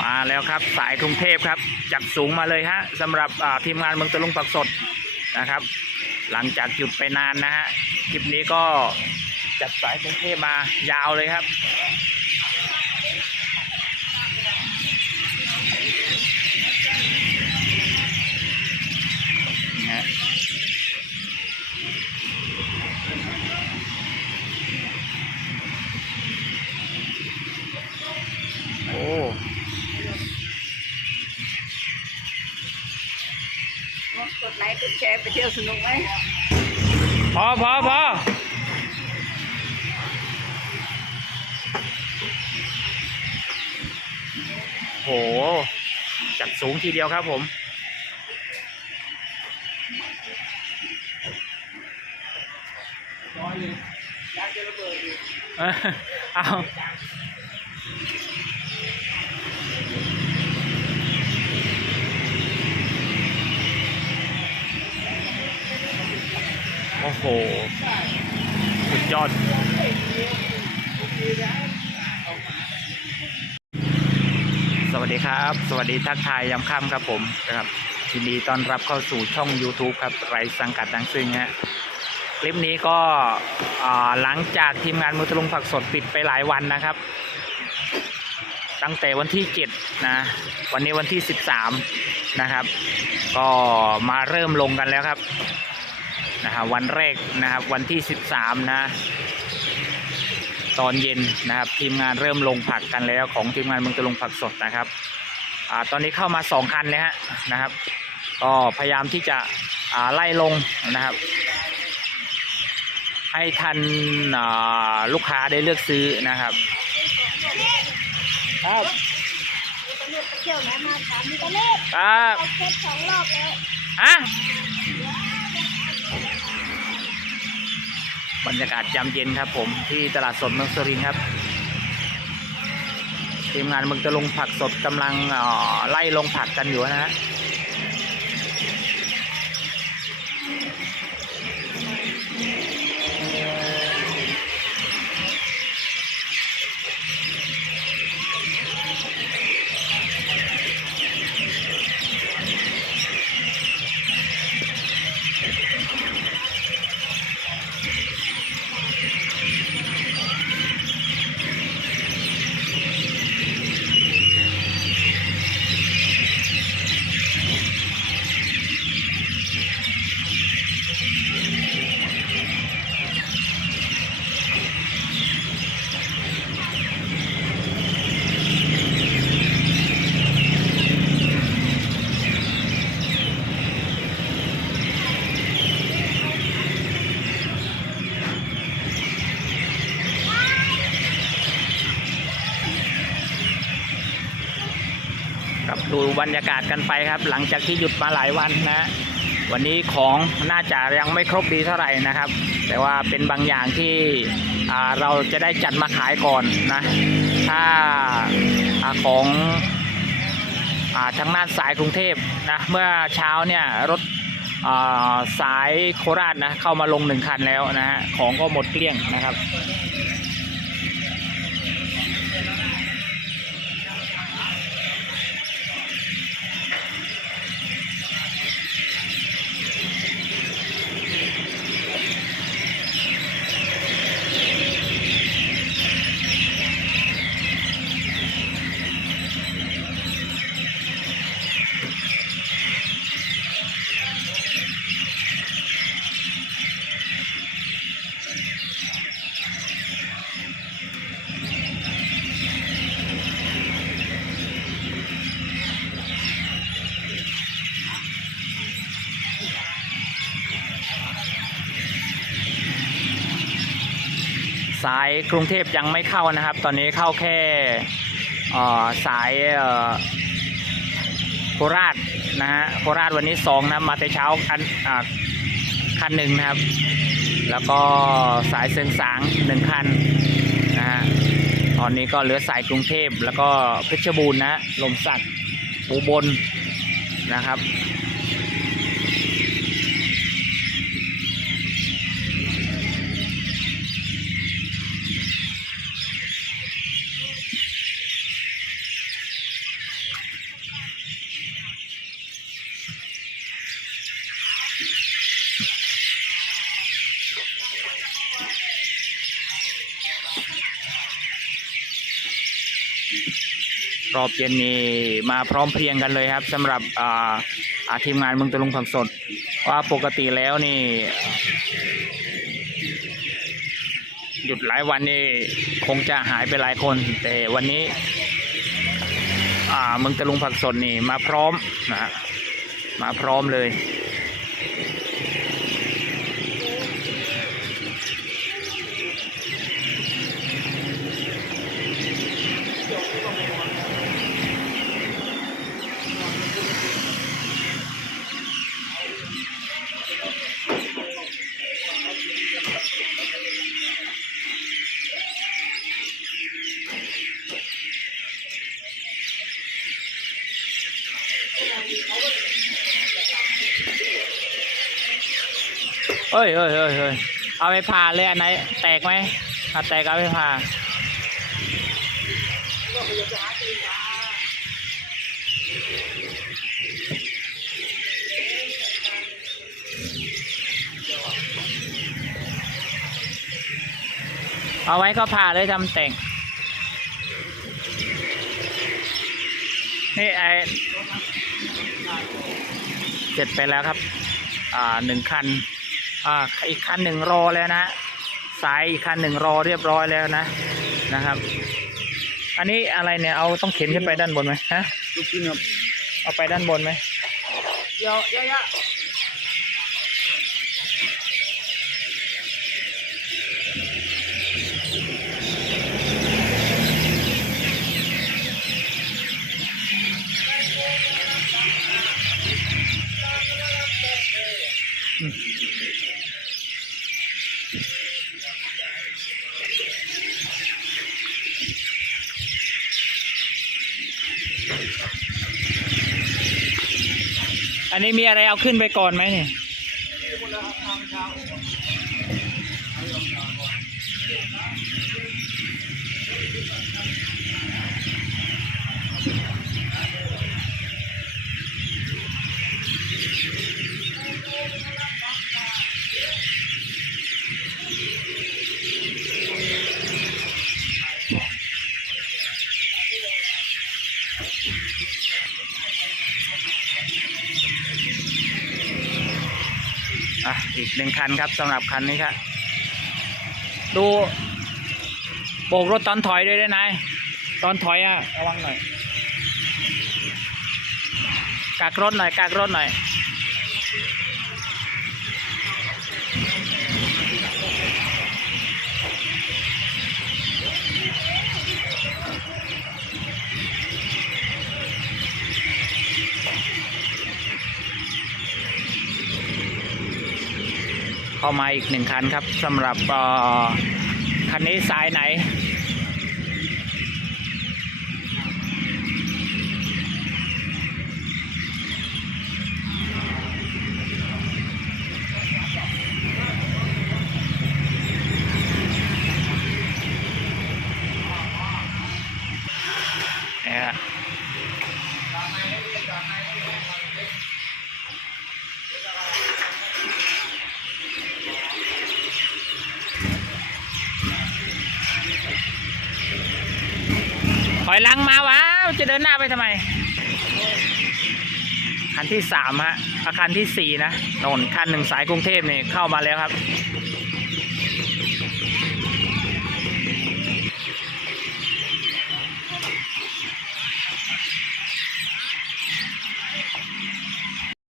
มาแล้วครับสายกรุงเทพครับ จัดสูงมาเลยฮะสำหรับทีมงานเมืองตะลุงผักสดนะครับ หลังจากหยุดไปนานนะฮะคลิปนี้ก็จัดสายกรุงเทพมายาวเลยครับ กดไลค์กดแชร์ไปเที่ยวสนุกไหมพอพอพอโหจัดสูงทีเดียวครับผม เออเอา อ้โห สุดยอด สวัสดีครับ สวัสดีทักทายยามค่ำครับผมนะครับยินดีต้อนรับเข้าสู่ช่อง YouTube ครับ ไรสังกัดดังซึ่งฮะคลิปนี้ก็หลังจากทีมงานมือตะลุงผักสดปิดไปหลายวันนะครับ ตั้งแต่วันที่7นะ วันนี้วันที่ 13 นะครับ ก็มาเริ่มลงกันแล้วครับ นะฮะวันแรกนะครับวันที่ 13 นะ ตอนเย็นนะครับทีมงานเริ่มลงผักกันแล้วของทีมงานเมืองตะลุงผักสดนะครับอ่าตอนนี้เข้ามา 2 คันเลยฮะนะครับ ก็พยายามที่จะอ่าไล่ลงนะครับ ให้ทันอ่าลูกค้าได้เลือกซื้อนะครับครับเลือกไปเที่ยวไหนมาถามมีตะเล็ดครับเอาเช็ดสองรอบแล้วฮะ บรรยากาศยามเย็นครับ ผมที่ตลาดสดเมืองสุรินทร์ครับทีมงานมึงจะลงผักสดกำลังไล่ลงผักกันอยู่นะฮะ ดูบรรยากาศกันไปครับ หลังจากที่หยุดมาหลายวันนะ วันนี้ของน่าจะยังไม่ครบดีเท่าไหร่นะครับ แต่ว่าเป็นบางอย่างที่เราจะได้จัดมาขายก่อนนะ ถ้าอของอทางด้านสายกรุงเทพนะเมื่อเช้าเนี่ยรถาสายโคราชนะเข้ามาลงหนึ่งคันแล้วนะฮะของก็หมดเกลี้ยงนะครับ สายกรุงเทพยังไม่เข้านะครับ ตอนนี้เข้าแค่สายโคราชนะฮะโคราชวันนี้สองนะมาแต่เช้าคันอ่าคันหนึ่งนะครับ แล้วก็สายเซิงสางหนึ่งคันนะฮะตอนนี้ก็เหลือสายกรุงเทพแล้วก็เพชรบูรณ์นะลมสักอุบลนะครับ อบเย็นนี้มาพร้อมเพรียงกันเลยครับสำหรับอาทีมงานเมืองตะลุงผักสด ว่าปกติแล้วนี่ หยุดหลายวันนี่คงจะหายไปหลายคน แต่วันนี้เมืองตะลุงผักสดนี่มาพร้อมนะฮะมาพร้อมเลย เอ้ยเอ้ยเอ้ยเอ้ยเอาไปผ่าเลยอันไหนแตกไหมถ้าแตกเอาไปผ่าเอาไว้ก็ผ่าเลยทำแต่งนี่ไอเสร็จไปแล้วครับ อ่าหนึ่งคัน อ่าอีกคันหนึ่งรอแล้วนะสายอีกคันหนึ่งรอเรียบร้อยแล้วนะนะครับ อันนี้อะไรเนี่ยเอาต้องเข็นขึ้นไปด้านบนไหมฮะลูกชิ้นครับเอาไปด้านบนไหมเยอะเยอะเยอ อันนี้มีอะไรเอาขึ้นไปก่อนไหมเนี่ย หนึ่งคันครับสำหรับคันนี้ครับดูโบกรถตอนถอยด้วยด้วยนายตอนถอยอะระวังหน่อยกักรถหน่อยกักรถหน่อย เข้ามาอีกหนึ่งคันครับสำหรับคันนี้สายไหนเนี่ยฮะ ถอยหลังมาวะจะเดินหน้าไปทำไมคันที่สามฮะอาคารที่สี่นะนนคันหนึ่งสายกรุงเทพนี่เข้ามาแล้วครับ